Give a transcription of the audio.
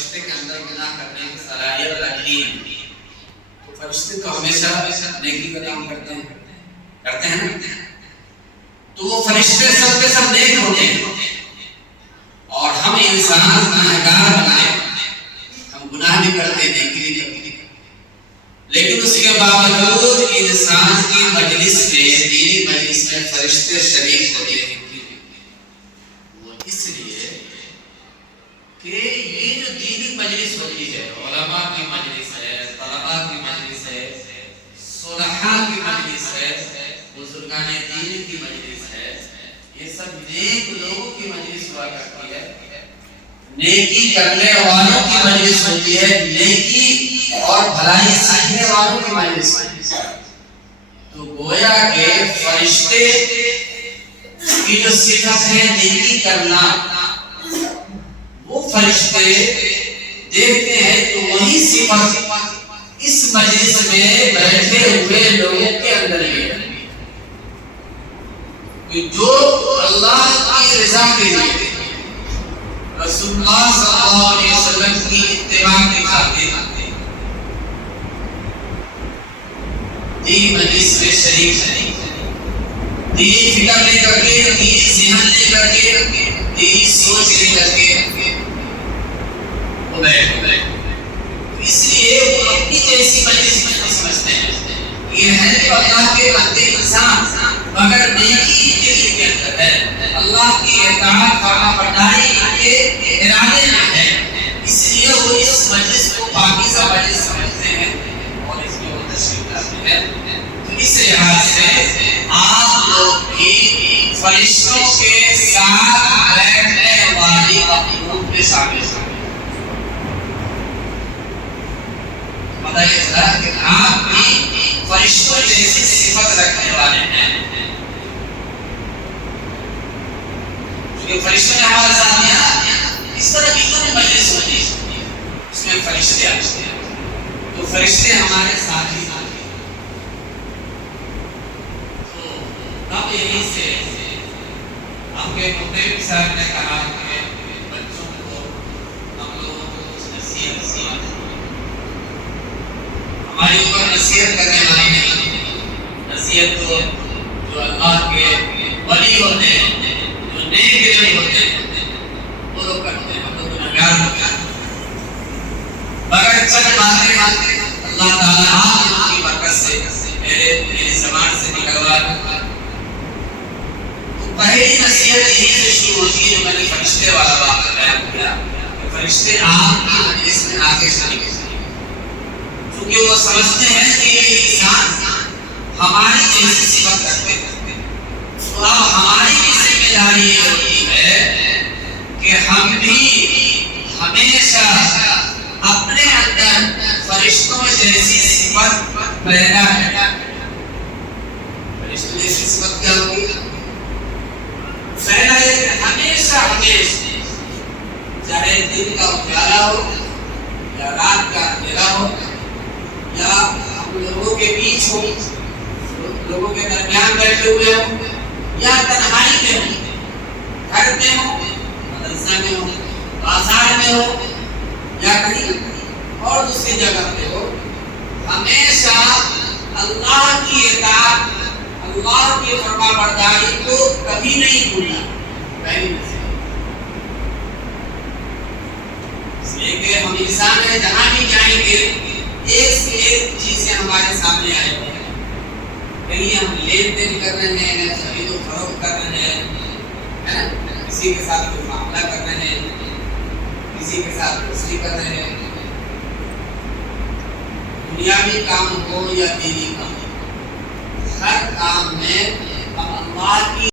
فرشتے کے اندر گناہ کرنے کی صلاحیت رکھی ہے، تو فرشتے تو ہمیشہ نیکی کا کام کرتے ہیں نا، تو وہ فرشتے سب کے سب نیک ہوتے ہیں اور ہم انسان گناہگار بنائے، ہم گناہ بھی کرتے ہیں، نیکی بھی کرتے ہیں، لیکن اس کے باوجود انسان کی مجلس میں، دینی مجلس میں فرشتے شریک ہوتے ہیں، وہ اس لیے کہ یہ جو دینی مجلس ہوتی ہے، علماء کی مجلس ہے، طلباء کی مجلس ہے، صلحاء کی مجلس ہے، بزرگان دین کی مجلس ہے، یہ سب نیک لوگوں کی مجلس ہوا کرتی ہے، نیکی کرنے والوں کی مجلس ہوتی ہے، نیکی اور بھلائی سیکھنے والوں کی مجلس ہوتی ہے۔ تو گویا کہ فرشتے کی جو صفت ہے نیکی کرنا، وہ فرشتے دیکھتے ہیں تو وہی صفت اس مجلس میں بیٹھے ہوئے لوگوں کے اندر بھی ہے، جو اللہ کی رضا کے لیے، رسول اللہ صلی اللہ علیہ وسلم کی اتباع کی خاطر دینی مجلس میں شریک ہے، دینی فکر لے کر کے، دینی ذہن لے کر کے، دینی سوچ لے کر کے وہ بیٹھے، اس لیے وہ اپنی جیسی مجلس میں نہیں سمجھتے ہیں، یہ ہے کہ اللہ کے بندے انسان مگر نیکی کے اندر ہے، اللہ کی اطاعت فرما برداری کے ارادے میں ہے، اس لیے وہ اس مجلس کو پاکیزہ مجلس سمجھتے ہیں اور اس میں وہ تشریف لاتے ہیں۔ تو اس لحاظ سے آپ لوگ بھی فرشتوں کے ساتھ بیٹھنے والی مخلوق میں شامل ہیں۔ پتہ یہ چلا کہ آپ بھی فرشتوں جیسی صفت رکھنے والے ہیں، کیونکہ فرشتوں نے ہمارے ساتھ دیا، اس طرح کی کوئی مجلس ہوتی ہے اس میں فرشتے آتے ہیں، تو فرشتے ہمارے ساتھ ہی ساتھ ہیں۔ تو اب یہیں سے ہم کے مختلف صاحب نے کہا کہ بچوں کو ہم لوگوں کو کچھ نصیحت ہماری اوپر نصیحت کرنے والی نہیں، نصیحت تو جو اللہ کے ولی ہوتے ہیں، جو نیک لوگ ہوتے ہیں وہ لوگ کرتے ہیں، ہم لوگ گنہگار ہوتے ہیں، مگر چند باتیں اللہ تعالیٰ کی برکت سے میری زبان سے نکلوا دیا۔ تو پہلی نصیحت یہی سے شروع ہوتی ہے جو میں نے فرشتے والا واقعہ بیان کیا کہ فرشتے آپ کی مجلس میں آ کے شریک ہیں، کیونکہ وہ سمجھتے ہیں کہ یہ انسان ہماری جیسی صفت رکھتے ہیں، تو اب ہماری بھی ذمہ داری یہ ہوتی ہے کہ ہم بھی ہمیشہ اپنے اندر فرشتوں جیسی صفت پیدا کریں۔ فرشتوں جیسی صفت کیا ہوگی؟ پہلا یہ کہ ہمیشہ چاہے دن کا اجالا ہو یا رات کا اندھیرا ہو یا ہم لوگوں کے بیچ ہو، لوگوں کے درمیان بیٹھے ہوئے ہوں یا تنہائی میں ہوں، گھر میں ہو، مدرسہ میں ہو، بازار میں ہو یا کہیں اور دوسری جگہ پہ ہو، ہمیشہ اللہ کی اطاعت، اللہ کی فرما برداری کو کبھی نہیں بھولنا، پہلی نصیحت۔ اس لیے کہ ہم انسان ہیں، جہاں بھی جائیں گے ایک سے ایک چیزیں ہمارے سامنے آئے ہیں، کہیں ہم لین دین کر رہے ہیں، خرید و فروخت کر رہے ہیں، ہے نا، کسی کے ساتھ کوئی معاملہ کر رہے ہیں، کسی کے ساتھ دوستی کر رہے ہیں، دنیاوی کام ہو یا دینی کام، ہر کام میں ہم اللہ کی